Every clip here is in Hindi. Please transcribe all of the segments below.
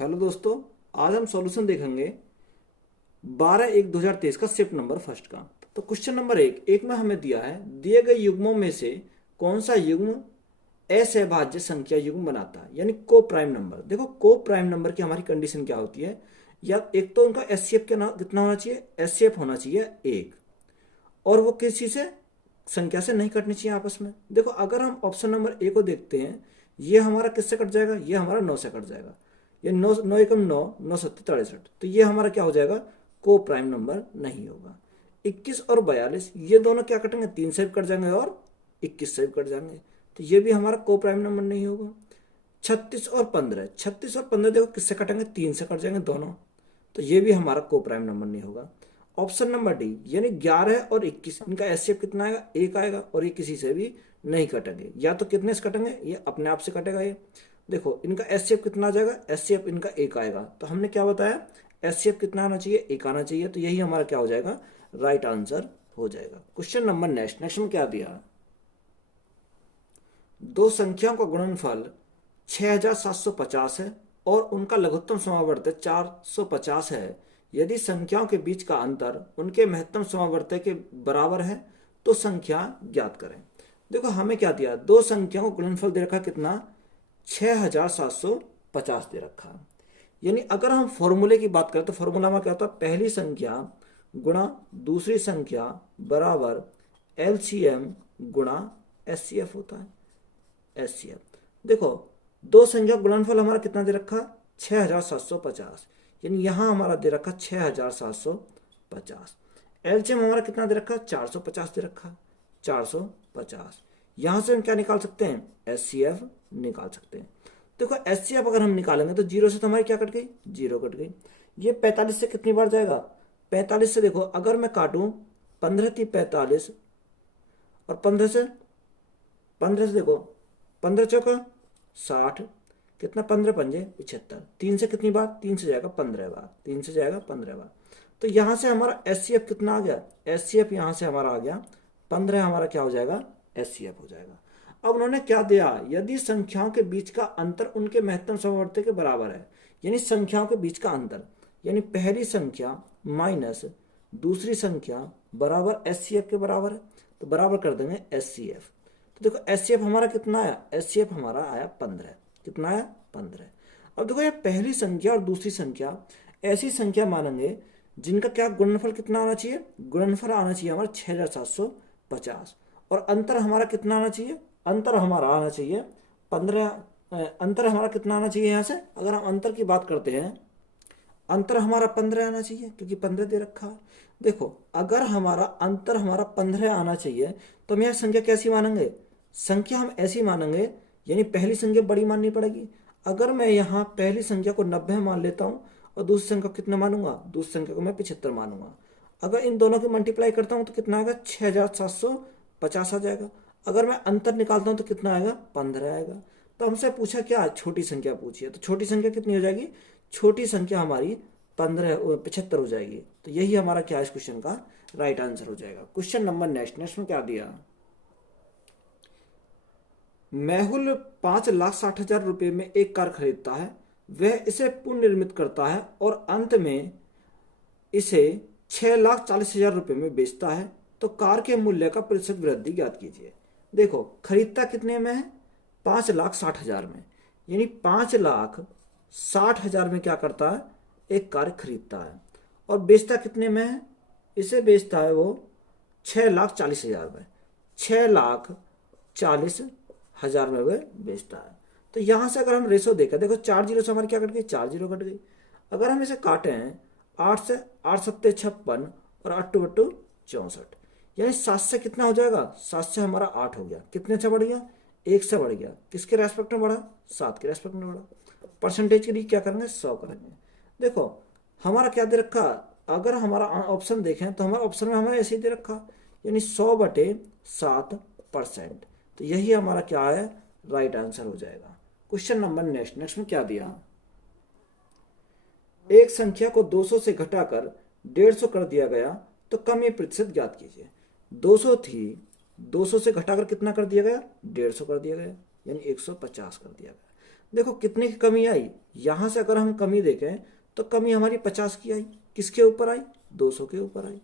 हेलो दोस्तों, आज हम सॉल्यूशन देखेंगे 12/1/2023 का शिफ्ट नंबर फर्स्ट का। तो क्वेश्चन नंबर एक में हमें दिया है, दिए गए युग्मों में से कौन सा युग्म असहभाज्य संख्या युग्म बनाता है, यानी को प्राइम नंबर। देखो को प्राइम नंबर की हमारी कंडीशन क्या होती है, या एक तो उनका एचसीएफ कितना होना चाहिए, एचसीएफ होना चाहिए 1, और वो किसी से संख्या से नहीं कटनी चाहिए आपस में। देखो अगर हम ऑप्शन नंबर ए को देखते हैं, ये हमारा किससे कट जाएगा, ये हमारा 9 से कट जाएगा। ये 9 9 एकम 9, 9 सत्ते 63, तो ये हमारा क्या हो जाएगा, को प्राइम नंबर नहीं होगा। 21 और 42 ये दोनों क्या कटेंगे, 3 से भी कट जाएंगे और 21 से भी कट जाएंगे, तो ये भी हमारा को प्राइम नंबर नहीं होगा। 36 और 15, 36 और 15 देखो किससे कटेंगे, 3 से कट जाएंगे दोनों, तो ये भी हमारा को प्राइम नंबर नहीं होगा। ऑप्शन नंबर डी यानी 11 और 21, इनका एचसीएफ कितना आएगा, 1 आएगा, और ये किसी से भी नहीं कटेंगे। या तो कितने से कटेंगे, ये अपने आप से कटेगा। ये देखो इनका एचसीएफ कितना आ जाएगा, एचसीएफ इनका 1 आएगा। तो हमने क्या बताया, एचसीएफ कितना आना चाहिए, 1 आना चाहिए, तो यही हमारा क्या हो जाएगा, राइट आंसर हो जाएगा। क्वेश्चन नंबर नेक्स्ट में क्या दिया, दो संख्याओं का गुणनफल 6750 है और उनका लघुत्तम समावर्त 450 है। यदि संख्याओं के बीच का अंतर उनके महत्तम समावर्त के बराबर है तो संख्या ज्ञात करें। देखो हमें क्या दिया, दो संख्याओं का गुणनफल दे रखा कितना, 6750 दे रखा। यानी अगर हम फॉर्मूले की बात करें तो फॉर्मूला में क्या होता है, पहली संख्या गुणा दूसरी संख्या बराबर एलसीएम गुणा एचसीएफ होता है। एचसीएफ देखो दो संख्या गुणनफल हमारा कितना दे रखा, 6750, यानी यहां हमारा दे रखा 6750। एलसीएम हमारा कितना दे रखा, 450 दे रखा, 450। यहां से हम क्या निकाल सकते हैं, एचसीएफ निकाल सकते हैं। देखो एचसीएफ अगर हम निकालेंगे तो 0 से तो हमारी क्या कट गई, 0 कट गई। ये 45 से कितनी बार जाएगा, 45 से देखो अगर मैं काटूं, 15 थी 45, और 15 से देखो 15 चौका 60, कितना 15 पंजे 75, 3 से कितनी बार, 3 से जाएगा 15 बार, 3 से जाएगा 15 बार। तो यहां से हमारा एचसीएफ कितना आ गया, एचसीएफ यहां से हमारा आ गया 15, हमारा क्या हो जाएगा, एचसीएफ हो जाएगा। अब उन्होंने क्या दिया, यदि संख्याओं के बीच का अंतर उनके महत्तम समवर्ती के बराबर है, यानी संख्याओं के बीच का अंतर, यानी पहली संख्या माइनस दूसरी संख्या बराबर एचसीएफ के बराबर है, तो बराबर कर देंगे एचसीएफ। तो देखो एचसीएफ हमारा कितना आया, एचसीएफ हमारा आया 15, कितना आया 15। अब देखो ये पहली संख्या और दूसरी संख्या ऐसी संख्या मानेंगे जिनका क्या गुणनफल कितना आना चाहिए, गुणनफल आना चाहिए हमारा 6750, और अंतर हमारा कितना आना चाहिए, अंतर हमारा आना चाहिए 15। अंतर हमारा कितना आना चाहिए, यहाँ से अगर हम अंतर की बात करते हैं, अंतर हमारा 15 आना चाहिए क्योंकि 15 दे रखा है। देखो अगर हमारा अंतर हमारा 15 आना चाहिए तो हम यह संख्या कैसी मानेंगे, संख्या हम ऐसी मानेंगे, यानी पहली संख्या बड़ी माननी पड़ेगी। अगर मैं यहाँ पहली संख्या को 90 मान लेता हूँ और दूसरी संख्या को कितना मानूंगा, दूसरी संख्या को मैं 75 मानूंगा। अगर इन दोनों की मल्टीप्लाई करता हूँ तो कितना आएगा, 6750 आ जाएगा। अगर मैं अंतर निकालता हूँ तो कितना आएगा, 15 आएगा। तो हमसे पूछा क्या, छोटी संख्या पूछी है, तो छोटी संख्या कितनी हो जाएगी, छोटी संख्या हमारी 75 हो जाएगी। तो यही हमारा क्या इस क्वेश्चन का राइट आंसर हो जाएगा। क्वेश्चन नंबर नेक्स्ट में क्या दिया, मेहुल 5,60,000 रुपये में एक कार खरीदता है, वह इसे पुनर्निर्मित करता है और अंत में इसे 6,40,000 रुपये में बेचता है, तो कार के मूल्य का प्रतिशत वृद्धि ज्ञात कीजिए। देखो खरीदता कितने में है, 5,60,000 में, यानी 5,60,000 में क्या करता है, एक कार खरीदता है, और बेचता कितने में है, इसे बेचता है वो 6,40,000 में, 6,40,000 में वह बेचता है। तो यहां से अगर हम रेशो देखें, देखो 4 जीरो से हमारी क्या कट गई, 4 जीरो कट गई। अगर हम इसे काटे हैं, 8 से 8 सत्ते 56 और 8 टू 64, यानी 7 से कितना हो जाएगा, 7 से हमारा 8 हो गया, कितने से बढ़ गया, 1 से बढ़ गया, किसके रेस्पेक्ट में बढ़ा, 7 के रेस्पेक्ट में बढ़ा। परसेंटेज के लिए क्या करेंगे, 100 करेंगे। देखो हमारा क्या दे रखा, अगर हमारा ऑप्शन देखें तो हमारा ऑप्शन में हमारा ऐसे ही दे रखा, यानी 100/7%। तो यही हमारा क्या है, राइट आंसर हो जाएगा। क्वेश्चन नंबर नेक्स्ट में क्या दिया, एक संख्या को 200 से घटाकर 150 कर दिया गया तो कमी प्रतिशत ज्ञात कीजिए। 200 थी, 200 से घटाकर कितना कर दिया गया, 150 कर दिया गया, यानी 150 कर दिया गया। देखो कितने की कमी आई, यहां से अगर हम कमी देखें तो कमी हमारी 50 की आई, किसके ऊपर आई, 200 के ऊपर आई।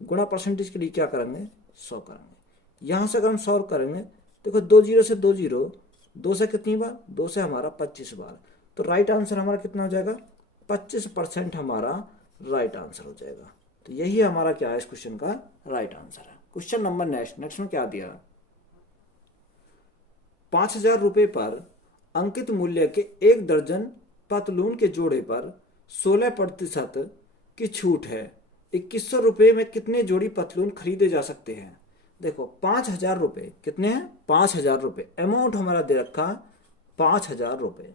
गुणा परसेंटेज के लिए क्या करेंगे, 100 करेंगे। यहां से अगर हम सॉल्व करेंगे, देखो 2 जीरो से 2 जीरो, 2 से कितनी बार, 2 से हमारा 25 बार, तो राइट आंसर हमारा कितना हो जाएगा, 25% हमारा राइट आंसर हो जाएगा। तो यही हमारा क्या है इस क्वेश्चन का राइट आंसर है। क्वेश्चन नंबर नेक्स्ट में क्या दिया, 5,000 रुपये पर अंकित मूल्य के 1 दर्जन पतलून के जोड़े पर 16% की छूट है। 2100 रुपये में कितने जोड़ी पतलून खरीदे जा सकते हैं। देखो 5,000 रुपये कितने हैं, 5,000 रुपये अमाउंट हमारा दे रखा, 5,000 रुपये।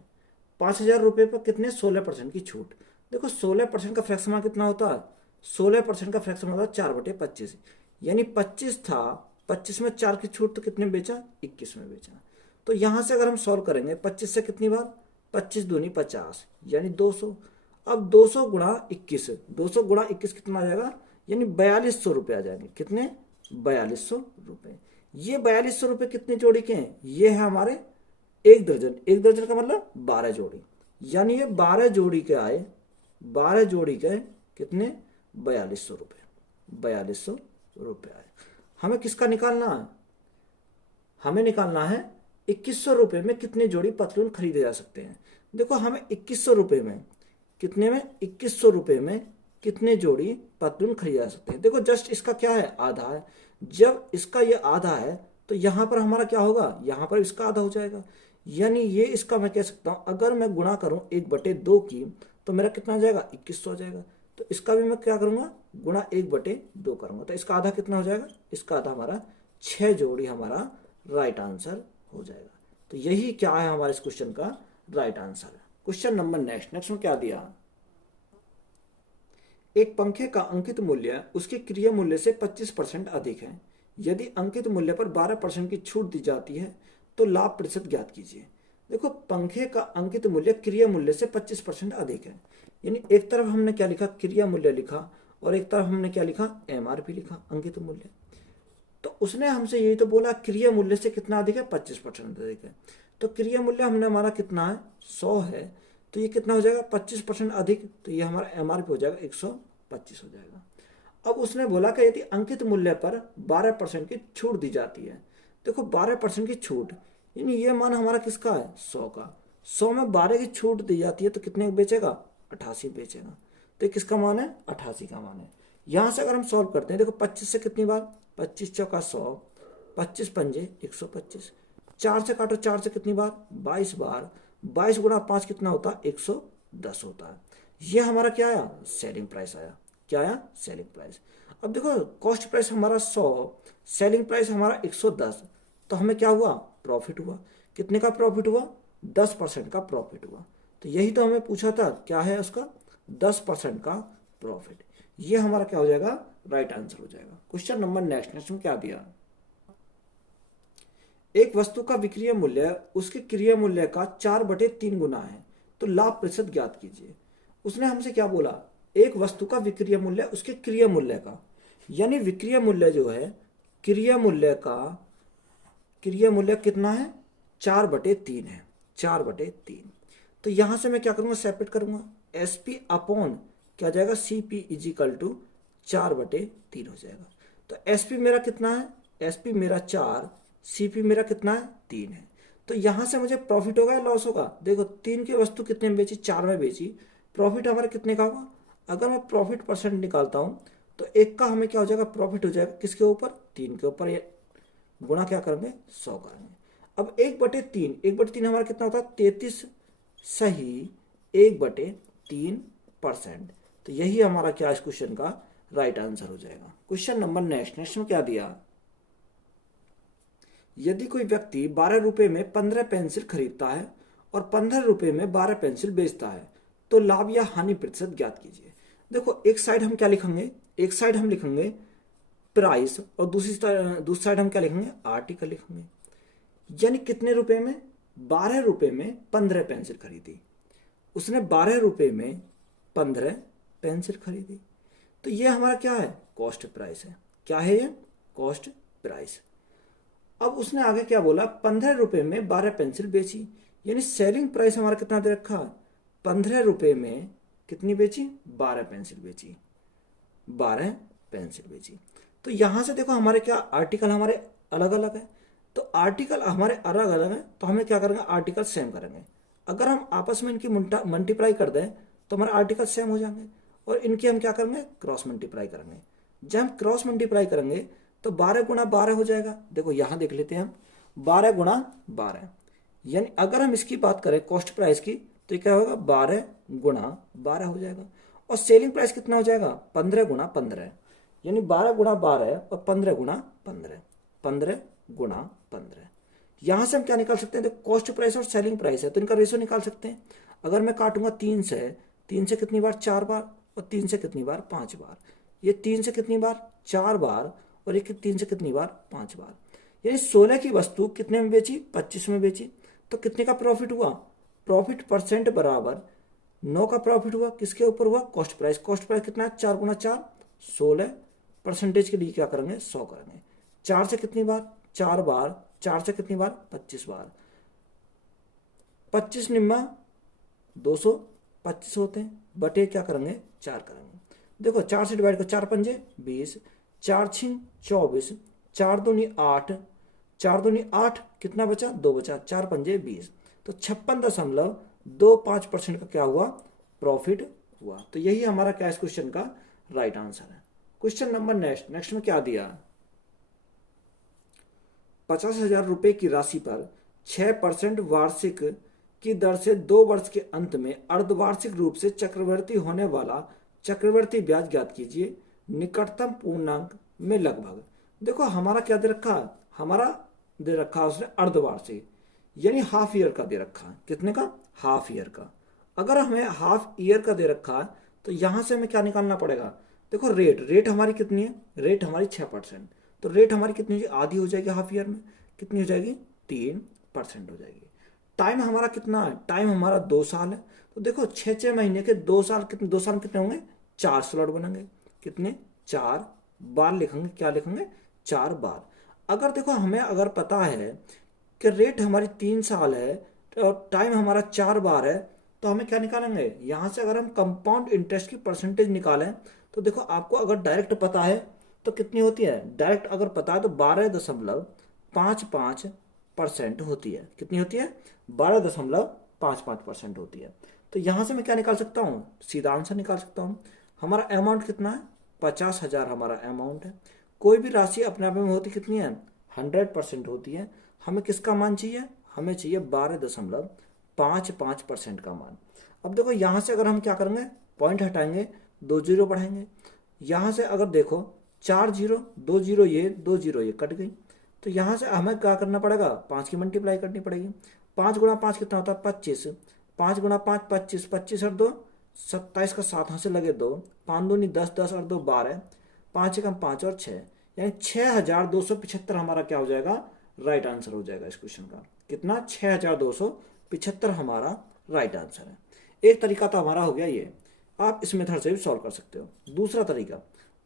5,000 रुपये पर कितने, 16% की छूट। देखो 16% का फ्रैक्शन कितना होता है, 16% का फ्रैक्शन होता है 4/25, यानी 25 था, 25 में 4 की छूट तो कितने बेचा, 21 में बेचा। तो यहां से अगर हम सॉल्व करेंगे 25 से कितनी बार, 25 दूनी 50, यानी 200। अब 200 गुणा 21, 200 गुणा 21 कितना आ जाएगा, यानी 4,200 रुपये आ जाएंगे। कितने, 4,200 रुपये। ये 4,200 रुपये कितने जोड़ी के हैं, ये है हमारे 1 दर्जन, 1 दर्जन का मतलब 12 जोड़ी, यानी ये 12 जोड़ी के आए, 12 जोड़ी के कितने, 4,200 रुपये, 4,200 रुपये आए। हमें किसका निकालना है, हमें निकालना है 2,100 रुपये में कितने जोड़ी पतलून खरीदे जा सकते हैं। देखो हमें 2,100 रुपये में, कितने में, 2,100 रुपये में कितने जोड़ी पतलून खरीदे जा सकते हैं। देखो जस्ट इसका क्या है, आधा है। जब इसका ये आधा है तो यहां पर हमारा क्या होगा, यहां पर इसका आधा हो जाएगा, यानी ये इसका मैं कह सकता हूं, अगर मैं गुणा करूं 1/2 की तो मेरा कितना आ जाएगा, 2,100 हो जाएगा। तो इसका भी मैं क्या करूंगा, गुणा 1/2 करूंगा, तो इसका आधा कितना हो जाएगा, इसका आधा हमारा 6 जोड़ी हमारा राइट आंसर हो जाएगा। तो यही क्या है हमारे इस क्वेश्चन का राइट आंसर है। क्वेश्चन नंबर नेक्स्ट में क्या दिया, एक पंखे का अंकित मूल्य उसके क्रय मूल्य से 25% अधिक है। यदि अंकित मूल्य पर 12% की छूट दी जाती है तो लाभ प्रतिशत ज्ञात कीजिए। देखो पंखे का अंकित मूल्य क्रय मूल्य से 25% अधिक है, यानी एक तरफ हमने क्या लिखा, क्रय मूल्य लिखा, और एक तरफ हमने क्या लिखा, MRP लिखा, अंकित मूल्य। तो उसने हमसे यही तो बोला क्रय मूल्य से कितना अधिक है, 25% अधिक है। तो क्रय मूल्य हमने हमारा कितना है, 100 है, तो ये कितना हो जाएगा, 25% अधिक, तो ये हमारा MRP हो जाएगा 125 हो जाएगा। अब उसने बोला कि यदि अंकित मूल्य पर 12% की छूट दी जाती है। देखो 12% की छूट, यानी ये मान हमारा किसका है, 100 का। 100 में 12 की छूट दी जाती है तो कितने बेचेगा, 88 बेचेगा। तो ये किसका मान है, 88 का मान है। यहां से अगर हम सॉल्व करते हैं, देखो 25 से कितनी बार, 25 चौका 100, 25 पंजे 125, 4 से काटो, 4 से कितनी बार, 22 बार, 22 गुणा 5 कितना होता है, 110 होता है। ये हमारा क्या आया, सेलिंग प्राइस आया। क्या आया, सेलिंग प्राइस। अब देखो कॉस्ट प्राइस हमारा 100, सेलिंग प्राइस हमारा 110, तो हमें क्या हुआ, प्रॉफिट हुआ। कितने का प्रॉफिट हुआ, 10% का प्रॉफिट हुआ। तो यही तो हमें पूछा था, क्या है उसका, 10% का प्रॉफिट। ये हमारा क्या हो जाएगा, राइट आंसर हो जाएगा। क्वेश्चन नंबर नेक्स्ट में क्या दिया, एक वस्तु का विक्रय मूल्य उसके क्रय मूल्य का 4/3 गुना है, तो लाभ प्रतिशत ज्ञात कीजिए। उसने हमसे क्या बोला, एक वस्तु का विक्रय मूल्य उसके क्रय मूल्य का, यानी विक्रय मूल्य जो है, क्रय मूल्य का, क्रय मूल्य कितना है, 4/3 है, 4/3। तो यहां से मैं क्या करूंगा, सेपरेट करूंगा, SP अपॉन क्या जाएगा, CP इजिकल टू 4/3 हो जाएगा। तो SP मेरा कितना है, SP मेरा 4, CP मेरा कितना है, 3 है। तो यहां से मुझे प्रॉफिट होगा या लॉस होगा, देखो 3 की वस्तु कितने में बेची, 4 में बेची, प्रॉफिट हमारा कितने का होगा। अगर मैं प्रॉफिट परसेंट निकालता हूं तो एक का हमें क्या हो जाएगा, प्रॉफिट हो जाएगा किसके ऊपर, 3 के ऊपर, गुणा क्या करेंगे, 100 करेंगे। अब 1/3, 1/3 हमारा कितना होता है, 33 सही 1/3%। तो यही हमारा क्या इस क्वेश्चन का राइट आंसर हो जाएगा। क्वेश्चन नंबर नेक्स्ट में क्या दिया, यदि कोई व्यक्ति 12 रुपए में 15 पेंसिल खरीदता है और 15 रुपए में 12 पेंसिल बेचता है तो लाभ या हानि प्रतिशत ज्ञात कीजिए। देखो एक साइड हम क्या लिखेंगे, एक साइड हम लिखेंगे प्राइस और दूसरी साइड हम क्या लिखेंगे, आर्टिकल लिखेंगे। यानी कितने रुपए में, 12 रुपए में 15 पेंसिल खरीदी, उसने 12 रुपए में 15 पेंसिल खरीदी, तो ये हमारा क्या है, कॉस्ट प्राइस है। क्या है ये, कॉस्ट प्राइस। अब उसने आगे क्या बोला, 15 रुपए में 12 पेंसिल बेची, यानी सेलिंग प्राइस हमारा कितना दे रखा, 15 रुपये में कितनी बेची, 12 पेंसिल बेची, 12 पेंसिल बेची। तो यहां से देखो हमारे क्या आर्टिकल हमारे अलग अलग है, तो आर्टिकल हमारे अलग अलग है, तो हमें क्या करेंगे, आर्टिकल सेम करेंगे। अगर हम आपस में इनकी मल्टीप्लाई कर दें तो हमारे आर्टिकल सेम हो जाएंगे, और इनकी हम क्या करेंगे, क्रॉस मल्टीप्लाई करेंगे। जब हम क्रॉस मल्टीप्लाई करेंगे तो 12 गुणा 12 हो जाएगा। देखो यहां देख लेते हैं हम, 12 गुणा 12, यानी अगर हम इसकी बात करें कॉस्ट प्राइस की, तो ये क्या होगा, 12 गुणा 12 हो जाएगा। और सेलिंग प्राइस कितना हो जाएगा, 15 गुणा 15, यानी 12 गुणा 12 और 15 गुणा 15, 15 गुणा 15। यहां से हम क्या निकाल सकते हैं, देखो कॉस्ट प्राइस और सेलिंग प्राइस है तो इनका रेशो निकाल सकते हैं। अगर मैं काटूंगा 3 से, 3 से कितनी बार, 4 बार, और 3 से कितनी बार, 5 बार। ये 3 से कितनी बार, 4 बार, और ये 3 से कितनी बार, 5 बार। यानी 16 की वस्तु कितने में बेची, 25 में बेची। तो कितने का प्रॉफिट हुआ, प्रॉफिट परसेंट बराबर 9 का प्रॉफिट हुआ, किसके ऊपर हुआ, कॉस्ट प्राइस। कॉस्ट प्राइस कितना है, 4 गुणा 4, 16, परसेंटेज के लिए क्या करेंगे, 100 करेंगे। 4 से कितनी बार, 4 बार, 4 से कितनी बार, 25 बार, 25 निम्मा 225 होते हैं, बटे क्या करेंगे, 4 करेंगे। देखो 4 से डिवाइड करो, 4 पंजे 20, 4 छिंग 24, 4 दूनी 8, 4 दूनी 8, कितना बचा, 2 बचा, 4 पंजे 20। तो 56.25% का क्या हुआ, प्रॉफिट हुआ। तो यही हमारा क्या इस क्वेश्चन का राइट आंसर है। क्वेश्चन नंबर नेक्स्ट में क्या दिया, 50,000 रुपए की राशि पर 6% वार्षिक की दर से 2 वर्ष के अंत में अर्धवार्षिक रूप से चक्रवृद्धि होने वाला चक्रवृद्धि ब्याज ज्ञात कीजिए, निकटतम पूर्णांक में लगभग। देखो हमारा क्या दे रखा है, हमारा दे रखा है उसने अर्धवार्षिक, यानी हाफ ईयर का दे रखा है, कितने का, हाफ ईयर का। अगर हमें हाफ ईयर का दे रखा है तो यहां से हमें क्या निकालना पड़ेगा, देखो रेट हमारी कितनी है, रेट हमारी 6%, तो रेट हमारी कितनी आधी हो जाएगी हाफ ईयर में, कितनी हो जाएगी, 3% हो जाएगी। टाइम हमारा कितना है, टाइम हमारा 2 साल है, तो देखो 6 महीने के 2 साल, कितने 2 साल में कितने होंगे, 4 स्लॉट बनेंगे, कितने, 4 बार लिखेंगे, क्या लिखेंगे, 4 बार। अगर देखो हमें अगर पता है कि रेट हमारी 3 साल है और टाइम हमारा 4 बार है, तो हमें क्या निकालेंगे, यहां से अगर हम कंपाउंड इंटरेस्ट की परसेंटेज निकालें तो देखो आपको अगर डायरेक्ट पता है तो कितनी होती है, डायरेक्ट अगर पता है तो 12.55% होती है, कितनी होती है, 12.55% होती है। तो यहां से मैं क्या निकाल सकता हूं, सीधा आंसर निकाल सकता हूं। हमारा अमाउंट कितना है, 50,000 हमारा अमाउंट है। कोई भी राशि अपने आप में होती कितनी है, 100% होती है। हमें किसका मान चाहिए, हमें चाहिए 12.55% का मान। अब देखो यहां से अगर हम क्या करेंगे, पॉइंट हटाएंगे, 2 जीरो बढ़ाएंगे। यहां से अगर देखो 4 जीरो, 2 जीरो ये, 2 जीरो ये कट गई, तो यहां से हमें क्या करना पड़ेगा, 5 की मल्टीप्लाई करनी पड़ेगी। 5 गुणा 5 कितना होता है, 25, 5 गुणा 5 25, 25 और 2 27 का 7 हाथ से लगे 2, 5 दूनी 10, 10 और 2 12, 5 एकम 5 और 6, यानी 6,275 हमारा क्या हो जाएगा, राइट आंसर हो जाएगा इस क्वेश्चन का। कितना, 6,275 हमारा राइट आंसर है। एक तरीका तो हमारा हो गया ये, आप इस मेथड से भी सॉल्व कर सकते हो। दूसरा तरीका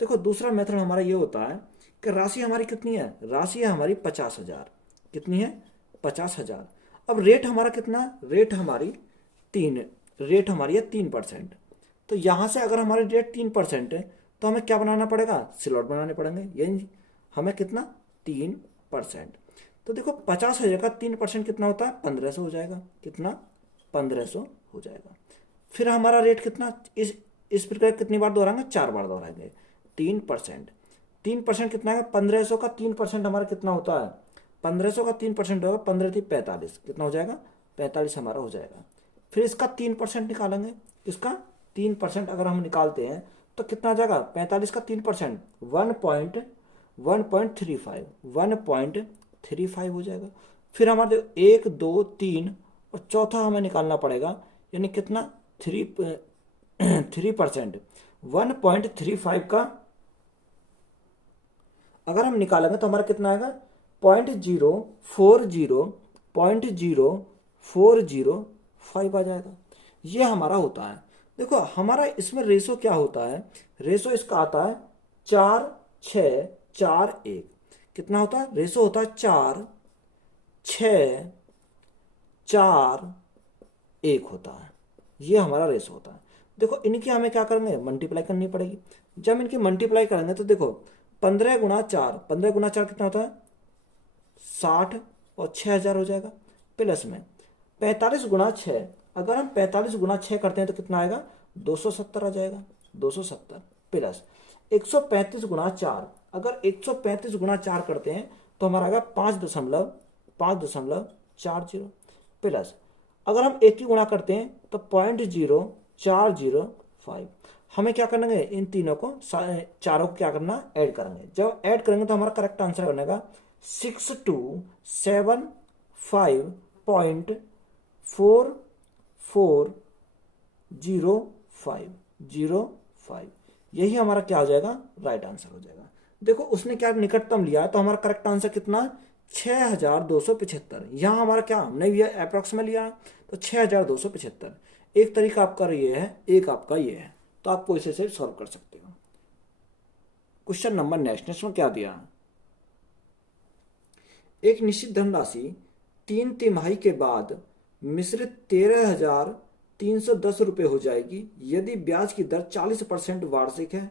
देखो, दूसरा मेथड हमारा ये होता है कि राशि हमारी कितनी है, राशि है हमारी 50,000, कितनी है, 50,000। अब रेट हमारा कितना, रेट हमारी 3, रेट हमारी है 3%। तो यहां से अगर हमारी रेट 3% है तो हमें क्या बनाना पड़ेगा, स्लॉट बनाने पड़ेंगे, यानी हमें कितना, 3%। तो देखो 50,000 का 3% कितना होता है, 1500 हो जाएगा, कितना, 1500 हो जाएगा। फिर हमारा रेट कितना, इस प्रकार कितनी बार दोहराएंगे, 4 बार दोहराएंगे, 3%। 3% कितना है, 1500 का 3% हमारा कितना होता है, 1500 का 3% होगा, 15 थी 45, कितना हो जाएगा, 45 हमारा हो जाएगा। फिर इसका 3% निकालेंगे, इसका 3% अगर हम निकालते हैं तो कितना आ जाएगा, 45 का 3%, 1.35 हो जाएगा। फिर हमारे 1 2 3 और चौथा हमें निकालना पड़ेगा, यानी कितना, 3%, 1.35 का अगर हम निकालेंगे तो हमारा कितना आएगा, 0.040.04005 आ जाएगा। ये हमारा होता है। देखो हमारा इसमें रेशो क्या होता है, रेशो इसका आता है 4 6 4 1। कितना होता है, रेशो होता है 4 6 4 1 होता है, ये हमारा रेशो होता है। देखो इनकी हमें क्या करेंगे, मल्टीप्लाई करनी पड़ेगी। जब इनकी मल्टीप्लाई करेंगे तो देखो 15 गुणा 4, 15 गुणा 4 कितना होता है 60 और 6000 हो जाएगा। प्लस में 45 गुणा 6, अगर हम 45 गुणा 6 करते हैं तो कितना आएगा 270 आ जाएगा, 270 प्लस 135 गुणा 4, अगर 135 गुणा 4 करते हैं तो हमारा आएगा 5.40 प्लस अगर हम एक की गुणा करते हैं तो 0.0405। हमें क्या करना है, इन तीनों को चारों को क्या करना, ऐड करेंगे। जब ऐड करेंगे तो हमारा करेक्ट आंसर बनेगा 6275.440505, यही हमारा क्या हो जाएगा, राइट आंसर हो जाएगा। देखो उसने क्या निकटतम लिया तो हमारा करेक्ट आंसर कितना 6275। यहाँ हमारा क्या, हमने ये अप्रॉक्स में लिया तो 6275। एक तरीका आपका ये है, एक आपका ये है, तो आपको इसे से सॉल्व कर सकते हो। क्वेश्चन नंबर नेक्स्ट में क्या दिया, एक निश्चित धनराशि 3 तिमाही के बाद मिश्रित 13,310 रुपये हो जाएगी यदि ब्याज की दर 40% वार्षिक है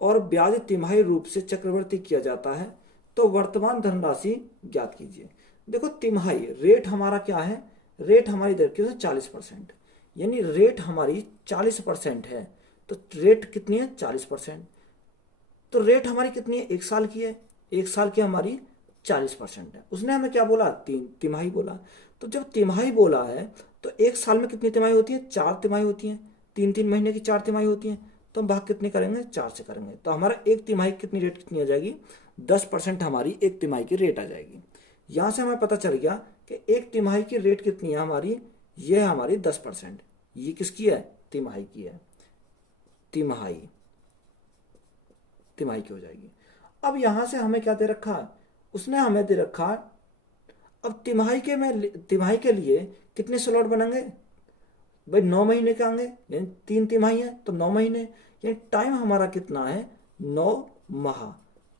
और ब्याज तिमाही रूप से चक्रवृद्धि किया जाता है, तो वर्तमान धनराशि ज्ञात कीजिए। देखो तिमाही रेट हमारा क्या है, रेट हमारी दर की 40%, यानी रेट हमारी 40% है, तो रेट कितनी है 40%। तो रेट हमारी कितनी है, 1 साल की है, 1 साल की हमारी 40% है। उसने हमें क्या बोला, 3 तिमाही बोला। तो जब तिमाही बोला है तो 1 साल में कितनी तिमाही होती है, 4 तिमाही होती हैं, 3 महीने की 4 तिमाही होती हैं, तो हम भाग कितने करेंगे, 4 से करेंगे। तो हमारा एक तिमाही कितनी रेट कितनी आ जाएगी, 10% हमारी एक तिमाही की रेट आ जाएगी। यहाँ से हमें पता चल गया कि एक तिमाही की रेट कितनी है हमारी, ये है हमारी 10%। ये किसकी है, तिमाही की है, तिमाही की हो जाएगी। अब यहां से हमें क्या दे रखा है, उसने हमें दे रखा है अब तिमाही के लिए कितने स्लॉट बनेंगे भाई, 9 महीने के आएंगे, यानी 3 तिमाही है तो 9 महीने, यानी टाइम हमारा कितना है 9 माह।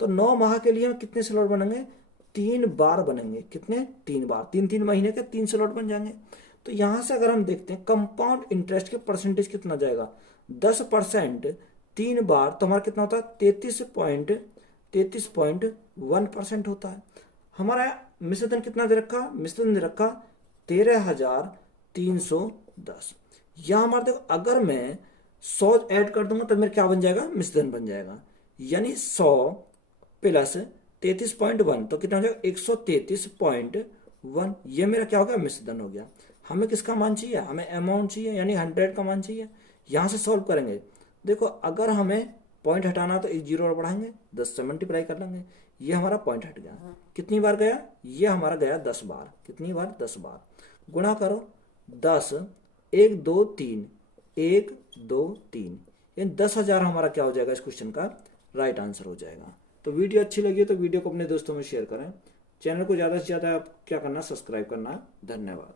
तो 9 माह के लिए हम कितने स्लॉट बनेंगे, 3 बार बनेंगे। कितने, 3 बार, 3 महीने के 3 स्लॉट बन जाएंगे। तो यहां से अगर हम देखते हैं कंपाउंड इंटरेस्ट के परसेंटेज कितना जाएगा, 10% 3 बार, तो हमारा कितना होता है 33.1% होता है। हमारा मिश्रधन कितना दे रखा, मिश्रधन दे रखा 13,310। यहां हमारा देखो अगर मैं 100 ऐड कर दूंगा तो मेरा क्या बन जाएगा, मिश्रधन बन जाएगा, यानी 100 प्लस 33.1 तो कितना हो जाएगा 133.1। ये मेरा क्या हो गया, मिश्रधन हो गया। हमें किसका मान चाहिए, हमें अमाउंट चाहिए, यानी 100 का मान चाहिए। यहां से सॉल्व करेंगे, देखो अगर हमें पॉइंट हटाना तो एक जीरो और बढ़ाएंगे, 10 से मल्टीप्लाई कर लेंगे, ये हमारा पॉइंट हट गया। कितनी बार गया, ये हमारा गया 10 बार। कितनी बार, 10 बार। गुणा करो 10, 1 2 3, 1 2 3, यानी 10,000 हमारा क्या हो जाएगा, इस क्वेश्चन का राइट आंसर हो जाएगा। तो वीडियो अच्छी लगी तो वीडियो को अपने दोस्तों में शेयर करें, चैनल को ज़्यादा से ज़्यादा आप क्या करना, सब्सक्राइब करना। धन्यवाद।